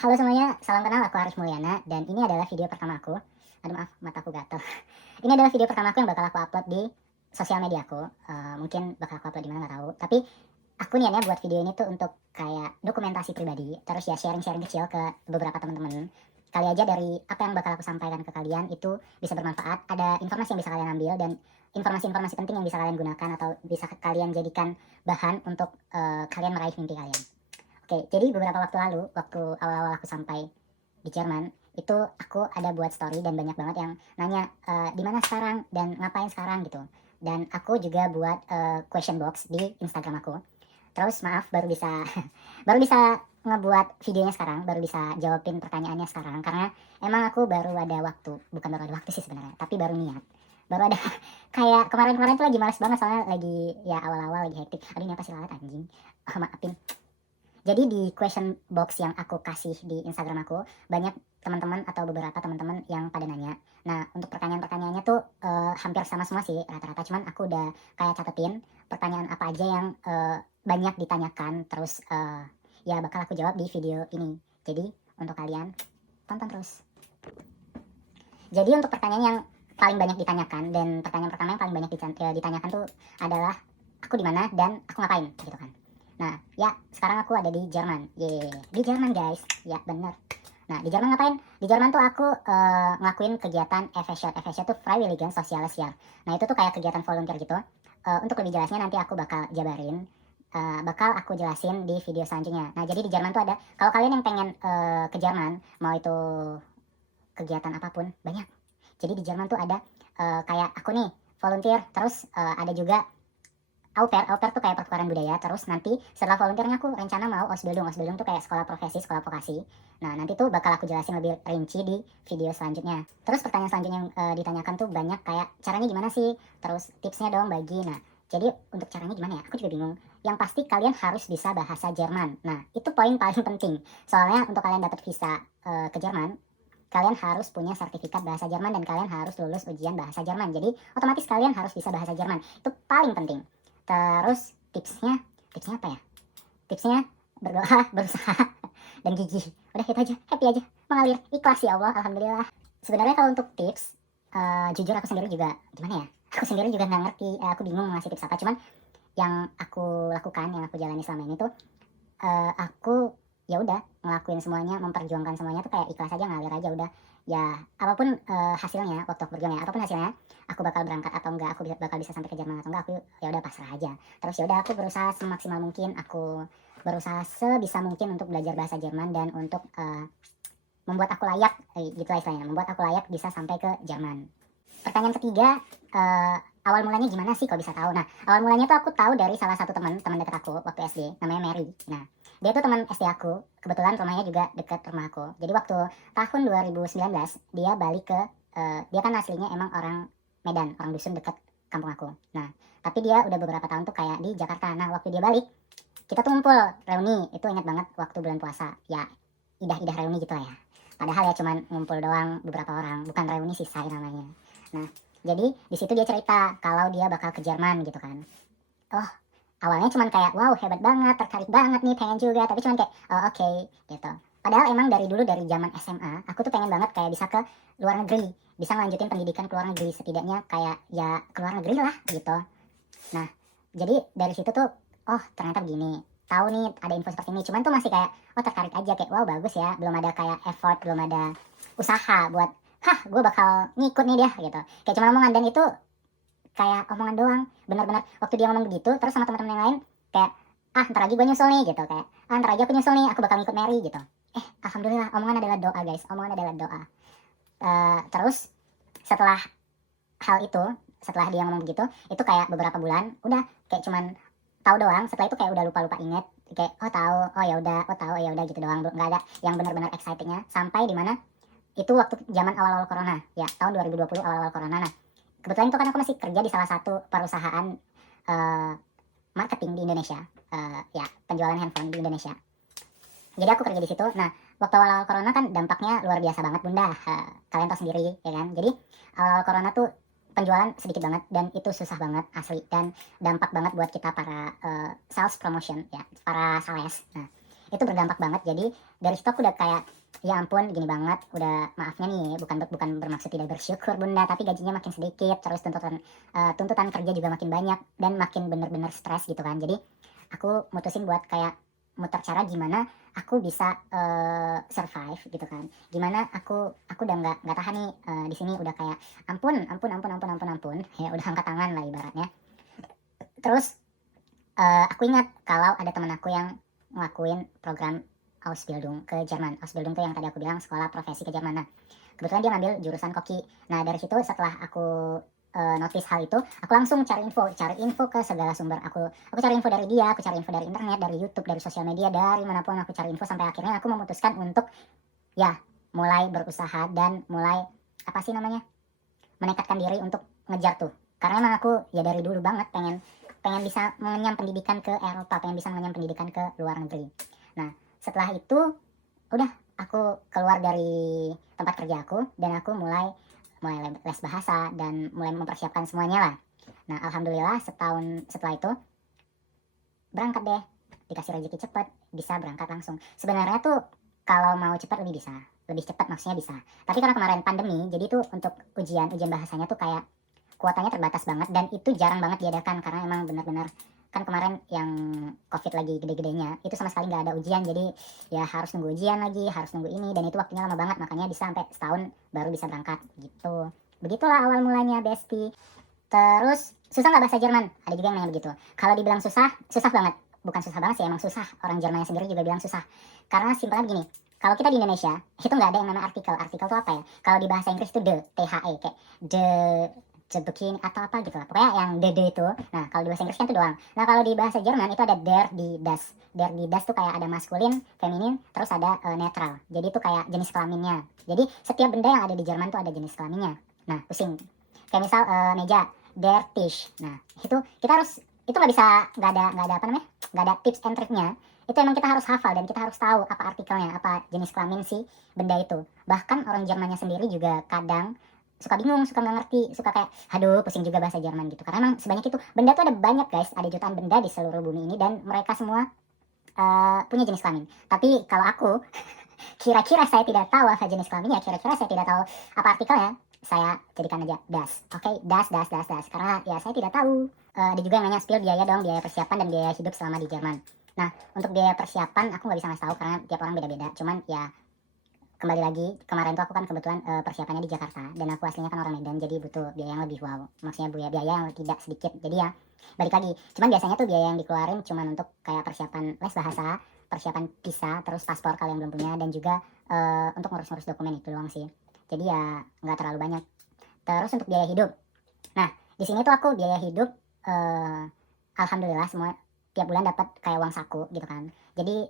Halo semuanya, salam kenal, aku Arif Mulyana dan ini adalah video pertama aku. Aduh maaf, mataku gatel. Ini adalah video pertama aku yang bakal aku upload di sosial media aku. Mungkin bakal aku upload di mana nggak tahu. Tapi aku niatnya buat video ini tuh untuk kayak dokumentasi pribadi, terus ya sharing-sharing kecil ke beberapa teman-teman. Kali aja dari apa yang bakal aku sampaikan ke kalian itu bisa bermanfaat. Ada informasi yang bisa kalian ambil dan informasi-informasi penting yang bisa kalian gunakan atau bisa kalian jadikan bahan untuk kalian meraih mimpi kalian. Oke, jadi beberapa waktu lalu, waktu awal-awal aku sampai di Jerman, itu aku ada buat story dan banyak banget yang nanya di mana sekarang dan ngapain sekarang gitu. Dan aku juga buat question box di Instagram aku. Terus maaf baru bisa baru bisa ngebuat videonya sekarang, baru bisa jawabin pertanyaannya sekarang karena emang aku baru ada waktu, bukan baru ada waktu sih sebenarnya, tapi baru niat. Baru ada kayak kemarin-kemarin tuh lagi males banget soalnya lagi ya awal-awal lagi hektik. Aduh ini apa sih lalat anjing. Maafin. Jadi di question box yang aku kasih di Instagram aku, banyak teman-teman atau beberapa teman-teman yang pada nanya. Nah, untuk pertanyaan-pertanyaannya tuh hampir sama semua sih rata-rata, cuman aku udah kayak catetin pertanyaan apa aja yang banyak ditanyakan, terus ya bakal aku jawab di video ini. Jadi untuk kalian tonton terus. Jadi untuk pertanyaan yang paling banyak ditanyakan dan pertanyaan pertama yang paling banyak ditanyakan tuh adalah aku di mana dan aku ngapain gitu kan. Nah, ya sekarang aku ada di Jerman. Di Jerman guys. Ya bener. Nah, di Jerman ngapain? Di Jerman tuh aku ngelakuin kegiatan FSJ. FSJ tuh Freiwilligen Soziales Jahr. Nah, itu tuh kayak kegiatan volunteer gitu. Untuk lebih jelasnya nanti aku bakal jabarin. Bakal aku jelasin di video selanjutnya. Nah, jadi di Jerman tuh ada, kalau kalian yang pengen ke Jerman, mau itu kegiatan apapun, banyak. Jadi di Jerman tuh ada kayak aku nih, volunteer, terus ada juga au pair tuh kayak pertukaran budaya. Terus nanti setelah volunteernya aku rencana mau Ausbildung. Ausbildung tuh kayak sekolah profesi, sekolah vokasi. Nah nanti tuh bakal aku jelasin lebih rinci di video selanjutnya. Terus pertanyaan selanjutnya yang ditanyakan tuh banyak kayak caranya gimana sih, terus tipsnya dong bagi. Nah jadi untuk caranya gimana ya, aku juga bingung. Yang pasti kalian harus bisa bahasa Jerman. Nah itu poin paling penting, soalnya untuk kalian dapat visa ke Jerman, kalian harus punya sertifikat bahasa Jerman dan kalian harus lulus ujian bahasa Jerman. Jadi otomatis kalian harus bisa bahasa Jerman. Itu paling penting. Terus tipsnya apa ya? Tipsnya berdoa, berusaha, dan gigih. Udah itu aja, happy aja, mengalir, ikhlas ya Allah, alhamdulillah. Sebenarnya kalau untuk tips, jujur aku sendiri juga gimana ya? Aku sendiri juga nggak ngerti, aku bingung ngasih tips apa. Cuman yang aku lakukan, yang aku jalani selama ini tuh, aku ya udah ngelakuin semuanya, memperjuangkan semuanya tuh kayak ikhlas aja, ngalir aja udah. Ya apapun hasilnya, waktu aku berjuang ya, apapun hasilnya, aku bakal berangkat atau enggak, aku bakal bisa sampai ke Jerman atau enggak, aku ya udah pasrah aja. Terus ya udah aku berusaha semaksimal mungkin, aku berusaha sebisa mungkin untuk belajar bahasa Jerman dan untuk membuat aku layak, gitu lah istilahnya, membuat aku layak bisa sampai ke Jerman. Pertanyaan ketiga, awal mulanya gimana sih kalau bisa tahu? Nah, awal mulanya tuh aku tahu dari salah satu teman dekat aku waktu SD, namanya Mary. Nah, dia tuh teman SD aku, kebetulan rumahnya juga dekat rumah aku. Jadi waktu tahun 2019, dia balik ke, dia kan aslinya emang orang Medan, orang dusun dekat kampung aku. Nah, tapi dia udah beberapa tahun tuh kayak di Jakarta. Nah, waktu dia balik, kita tuh ngumpul, reuni. Itu ingat banget waktu bulan puasa. Ya, idah-idah reuni gitu lah ya. Padahal ya cuman ngumpul doang beberapa orang, bukan reuni sih say namanya. Nah, jadi di situ dia cerita kalau dia bakal ke Jerman gitu kan. Oh, awalnya cuman kayak wow hebat banget, tertarik banget nih, pengen juga, tapi cuman kayak oh oke, gitu. Padahal emang dari dulu dari zaman SMA, aku tuh pengen banget kayak bisa ke luar negeri, bisa ngelanjutin pendidikan ke luar negeri, setidaknya kayak ya ke luar negeri lah gitu. Nah, jadi dari situ tuh oh ternyata begini. Tahu nih ada info seperti ini, cuman tuh masih kayak oh tertarik aja, kayak wow bagus ya, belum ada kayak effort, belum ada usaha buat hah gue bakal ngikut nih dia gitu. Kayak cuma omongan, dan itu kayak omongan doang. Benar-benar waktu dia ngomong begitu terus sama teman-teman yang lain kayak ah ntar lagi gue nyusul nih gitu, kayak ah ntar aja aku nyusul nih, aku bakal ngikut Mary gitu. Alhamdulillah, omongan adalah doa guys, omongan adalah doa. Terus setelah hal itu, setelah dia ngomong begitu, itu kayak beberapa bulan udah kayak cuman tahu doang. Setelah itu kayak udah lupa inget, kayak oh tahu, oh ya udah, oh tahu, oh ya udah gitu doang, nggak ada yang benar-benar excitingnya. Sampai dimana itu waktu zaman awal-awal corona ya, tahun 2020 awal-awal corona. Nah kebetulan itu kan aku masih kerja di salah satu perusahaan marketing di Indonesia, ya penjualan handphone di Indonesia. Jadi aku kerja di situ. Nah waktu awal-awal corona kan dampaknya luar biasa banget bunda, kalian tahu sendiri ya kan. Jadi awal corona tuh penjualan sedikit banget dan itu susah banget asli, dan dampak banget buat kita para sales promotion ya, para sales. Nah itu berdampak banget. Jadi dari situ aku udah kayak, ya ampun gini banget, udah maafnya nih bukan bermaksud tidak bersyukur bunda, tapi gajinya makin sedikit, terus tuntutan kerja juga makin banyak dan makin bener-bener stres gitu kan. Jadi aku mutusin buat kayak muter cara gimana aku bisa survive gitu kan, gimana aku udah nggak tahan nih di sini, udah kayak ampun ya, udah angkat tangan lah ibaratnya. Terus aku ingat kalau ada teman aku yang ngelakuin program Ausbildung ke Jerman. Ausbildung tuh yang tadi aku bilang sekolah profesi ke Jerman. Nah, kebetulan dia ngambil jurusan koki. Nah, dari situ setelah aku notice hal itu, aku langsung cari info ke segala sumber. Aku cari info dari dia, aku cari info dari internet, dari YouTube, dari sosial media, dari manapun aku cari info sampai akhirnya aku memutuskan untuk ya mulai berusaha dan mulai apa sih namanya? Menekatkan diri untuk ngejar tuh. Karena emang aku ya dari dulu banget pengen bisa mengenyam pendidikan ke Eropa, pengen bisa mengenyam pendidikan ke luar negeri. Nah, setelah itu udah aku keluar dari tempat kerja aku dan aku mulai les bahasa dan mulai mempersiapkan semuanya lah. Nah, alhamdulillah setahun setelah itu berangkat deh, dikasih rezeki cepet, bisa berangkat langsung. Sebenarnya tuh kalau mau cepat lebih cepat maksudnya bisa. Tapi karena kemarin pandemi, jadi tuh untuk ujian bahasanya tuh kayak kuotanya terbatas banget dan itu jarang banget diadakan karena emang benar-benar kan kemarin yang COVID lagi gede-gedenya itu sama sekali nggak ada ujian, jadi ya harus nunggu ujian lagi, harus nunggu ini, dan itu waktunya lama banget, makanya bisa sampai setahun baru bisa berangkat gitu. Begitulah awal mulanya Besti. Terus susah nggak bahasa Jerman? Ada juga yang nanya begitu. Kalau dibilang susah banget. Bukan susah banget sih, emang susah. Orang Jermannya sendiri juga bilang susah. Karena simpelnya begini, kalau kita di Indonesia itu nggak ada yang namanya artikel. Artikel itu apa ya? Kalau di bahasa Inggris itu the, kayak the begin atau apa gitu lah. Pokoknya yang the itu. Nah, kalau di bahasa Inggris kan itu doang. Nah, kalau di bahasa Jerman itu ada das. Die das tuh kayak ada maskulin, feminin, terus ada netral. Jadi itu kayak jenis kelaminnya. Jadi setiap benda yang ada di Jerman tuh ada jenis kelaminnya. Nah, pusing. Kayak misal meja, der Tisch. Nah, itu kita harus, itu nggak ada apa namanya? Nggak ada tips and triknya. Itu emang kita harus hafal dan kita harus tahu apa artikelnya, apa jenis kelamin si benda itu. Bahkan orang Jermannya sendiri juga kadang suka bingung, suka nggak ngerti, suka kayak aduh pusing juga bahasa Jerman gitu. Karena emang sebanyak itu. Benda tuh ada banyak guys, ada jutaan benda di seluruh bumi ini dan mereka semua punya jenis kelamin. Tapi kalau aku kira-kira saya tidak tahu apa jenis kelaminnya, kira-kira saya tidak tahu apa artikelnya, saya jadikan aja das. Oke, das. Karena ya saya tidak tahu. Ada juga yang nanya spill biaya dong, biaya persiapan dan biaya hidup selama di Jerman. Nah, untuk biaya persiapan aku nggak bisa ngasih tahu karena tiap orang beda-beda. Cuman ya kembali lagi, kemarin tuh aku kan kebetulan persiapannya di Jakarta dan aku aslinya kan orang Medan, jadi butuh biaya yang lebih wow. Maksudnya biaya yang tidak sedikit. Jadi ya balik lagi. Cuman biasanya tuh biaya yang dikeluarin cuman untuk kayak persiapan les bahasa, persiapan visa, terus paspor kalau yang belum punya, dan juga untuk ngurus-ngurus dokumen itu doang sih. Jadi ya nggak terlalu banyak. Terus untuk biaya hidup. Nah, di sini tuh aku biaya hidup alhamdulillah semua tiap bulan dapat kayak uang saku gitu kan. Jadi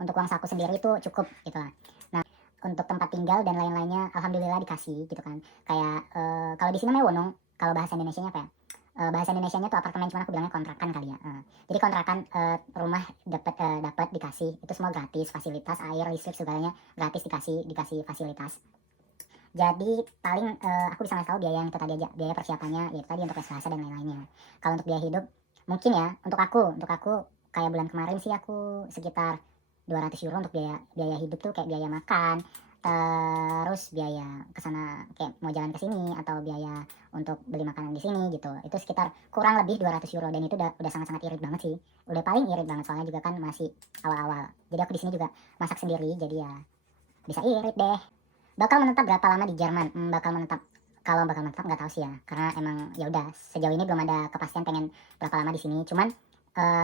untuk uang saku sendiri itu cukup gitu lah. Nah, untuk tempat tinggal dan lain-lainnya alhamdulillah dikasih gitu kan. Kayak kalau di sini namanya wonong, kalau bahasa Indonesianya apa ya? Bahasa Indonesianya tuh apartemen, cuman aku bilangnya kontrakan kali ya. Jadi kontrakan rumah dapat dikasih, itu semua gratis, fasilitas air, listrik segalanya gratis, dikasih fasilitas. Jadi paling aku bisa ngasih tahu biaya yang itu tadi aja, biaya persiapannya yaitu tadi untuk les bahasa dan lain-lainnya. Kalau untuk biaya hidup mungkin ya untuk aku kayak bulan kemarin sih aku sekitar 200 euro untuk biaya hidup tuh, kayak biaya makan, terus biaya kesana kayak mau jalan ke sini atau biaya untuk beli makanan di sini gitu, itu sekitar kurang lebih 200 euro, dan itu udah sangat-sangat irit banget sih, udah paling irit banget soalnya juga kan masih awal-awal. Jadi aku di sini juga masak sendiri, jadi ya bisa irit deh. Bakal menetap berapa lama di Jerman? Bakal menetap nggak tahu sih ya, karena emang ya udah sejauh ini belum ada kepastian pengen berapa lama di sini. Cuman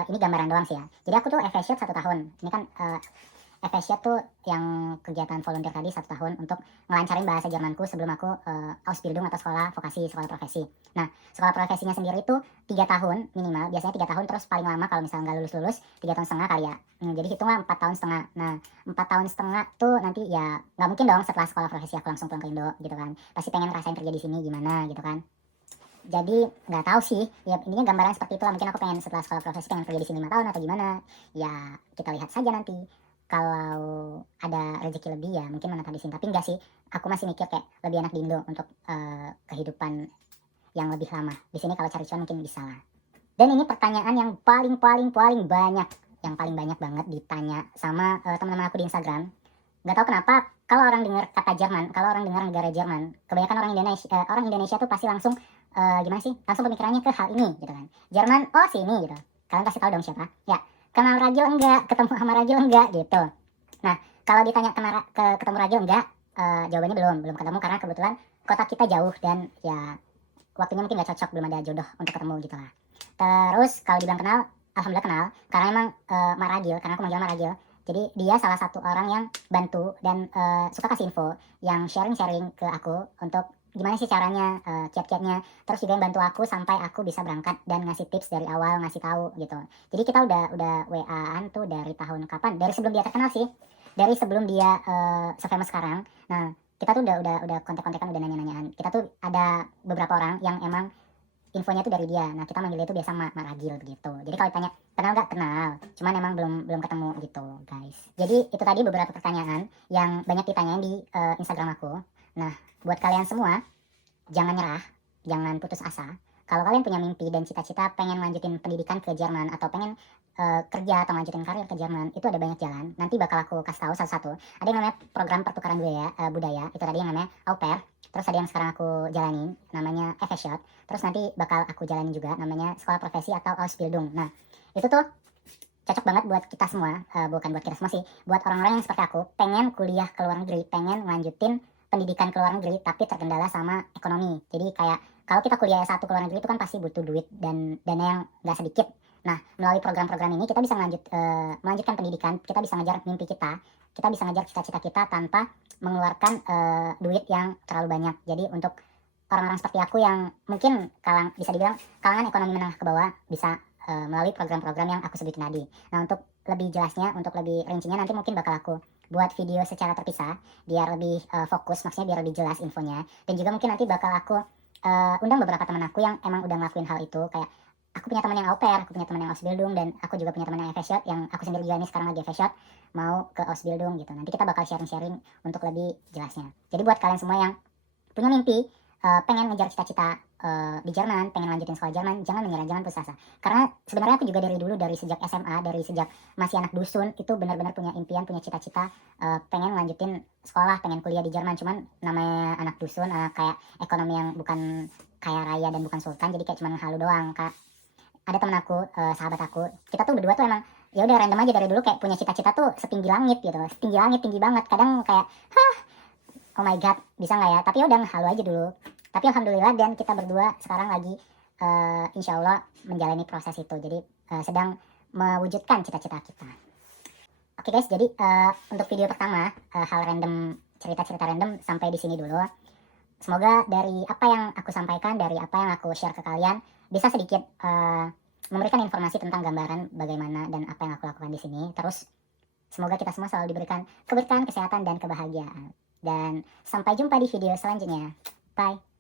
ini gambaran doang sih ya. Jadi aku tuh FSC 1 tahun. Ini kan FSC tuh yang kegiatan volunteer tadi 1 tahun untuk ngelancarin bahasa Jermanku sebelum aku Ausbildung atau sekolah vokasi, sekolah profesi. Nah, sekolah profesinya sendiri tuh 3 tahun minimal, biasanya 3 tahun, terus paling lama kalau misalnya nggak lulus 3 tahun setengah kali ya. Jadi hitunglah 4 tahun setengah. Nah, 4 tahun setengah tuh nanti ya nggak mungkin dong setelah sekolah profesi aku langsung pulang ke Indo gitu kan. Pasti pengen ngerasain kerja di sini gimana gitu kan. Jadi nggak tahu sih, ya intinya gambaran seperti itulah. Mungkin aku pengen setelah sekolah profesi pengen kerja di sini 5 tahun atau gimana. Ya kita lihat saja nanti. Kalau ada rezeki lebih ya mungkin menetap di sini. Tapi enggak sih, aku masih mikir kayak lebih enak di Indo untuk kehidupan yang lebih lama. Di sini kalau cari cuan mungkin bisa lah. Dan ini pertanyaan yang paling banyak yang paling banyak banget ditanya sama teman-teman aku di Instagram. Nggak tahu kenapa kalau orang dengar kata Jerman, kalau orang dengar negara Jerman, kebanyakan orang Indonesia tuh pasti langsung gimana sih? Langsung pemikirannya ke hal ini gitu kan. Jerman, oh sini gitu. Kalian pasti tahu dong siapa? Ya, kenal Ragil enggak? Ketemu sama Ragil enggak? Gitu. Nah, kalau ditanya ketemu Ragil enggak? Jawabannya belum ketemu karena kebetulan kota kita jauh dan ya waktunya mungkin nggak cocok, belum ada jodoh untuk ketemu gitu lah. Terus kalau dibilang kenal, alhamdulillah kenal karena emang Maragil, karena aku manggil Maragil. Jadi dia salah satu orang yang bantu dan suka kasih info, yang sharing-sharing ke aku untuk gimana sih caranya, kiat-kiatnya. Terus juga yang bantu aku sampai aku bisa berangkat dan ngasih tips dari awal, ngasih tahu gitu. Jadi kita udah WA-an tuh dari tahun kapan? Dari sebelum dia terkenal sih. Dari sebelum dia se-famous sekarang. Nah, kita tuh udah kontak-kontakan, udah nanya-nanyaan. Kita tuh ada beberapa orang yang emang infonya tuh dari dia. Nah, kita manggil dia tuh biasa Mak Ragil begitu. Jadi kalau ditanya kenal nggak, kenal. Cuman emang belum ketemu gitu, guys. Jadi itu tadi beberapa pertanyaan yang banyak ditanyain di Instagram aku. Nah, buat kalian semua, jangan nyerah, jangan putus asa. Kalau kalian punya mimpi dan cita-cita pengen lanjutin pendidikan ke Jerman atau pengen kerja atau lanjutin karir ke Jerman, itu ada banyak jalan. Nanti bakal aku kasih tahu satu-satu. Ada yang namanya program pertukaran budaya, itu tadi yang namanya au pair. Terus ada yang sekarang aku jalanin, namanya FS-Shot. Terus nanti bakal aku jalanin juga, namanya sekolah profesi atau Ausbildung. Nah, itu tuh cocok banget buat kita semua, bukan buat kita semua sih, buat orang-orang yang seperti aku, pengen kuliah ke luar negeri, pengen lanjutin pendidikan ke luar negeri, tapi terkendala sama ekonomi. Jadi kayak kalau kita kuliah S1 ke luar negeri itu kan pasti butuh duit dan dana yang nggak sedikit. Nah, melalui program-program ini kita bisa melanjutkan pendidikan, kita bisa ngejar mimpi kita bisa ngejar cita-cita kita tanpa mengeluarkan duit yang terlalu banyak. Jadi untuk orang-orang seperti aku yang mungkin bisa dibilang kalangan ekonomi menengah ke bawah, bisa melalui program-program yang aku sebutin tadi. Nah, untuk lebih jelasnya, untuk lebih rincinya nanti mungkin bakal aku buat video secara terpisah biar lebih fokus, maksudnya biar lebih jelas infonya. Dan juga mungkin nanti bakal aku undang beberapa teman aku yang emang udah ngelakuin hal itu. Kayak aku punya teman yang au pair, aku punya teman yang Ausbildung, dan aku juga punya teman yang FS-Shot, yang aku sendiri juga nih sekarang lagi FS-Shot mau ke Ausbildung gitu. Nanti kita bakal sharing-sharing untuk lebih jelasnya. Jadi buat kalian semua yang punya mimpi, pengen ngejar cita-cita di Jerman, pengen lanjutin sekolah Jerman, jangan menyerah, jangan putus asa. Karena sebenarnya aku juga dari dulu, dari sejak SMA, dari sejak masih anak dusun, itu benar-benar punya impian, punya cita-cita, pengen lanjutin sekolah, pengen kuliah di Jerman. Cuman namanya anak dusun, kayak ekonomi yang bukan kaya raya dan bukan sultan, jadi kayak cuman halu doang. Kak, ada temen aku, sahabat aku, kita tuh berdua tuh emang ya udah random aja dari dulu, kayak punya cita-cita tuh setinggi langit gitu, setinggi langit, tinggi banget. Kadang kayak oh my god, bisa nggak ya? Tapi udah halu aja dulu. Tapi alhamdulillah, dan kita berdua sekarang lagi insya Allah menjalani proses itu. Jadi sedang mewujudkan cita-cita kita. Oke guys, jadi untuk video pertama, hal random, cerita-cerita random sampai di sini dulu. Semoga dari apa yang aku sampaikan, dari apa yang aku share ke kalian, bisa sedikit memberikan informasi tentang gambaran bagaimana dan apa yang aku lakukan di sini. Terus semoga kita semua selalu diberikan keberkahan, kesehatan, dan kebahagiaan. Dan sampai jumpa di video selanjutnya. Bye.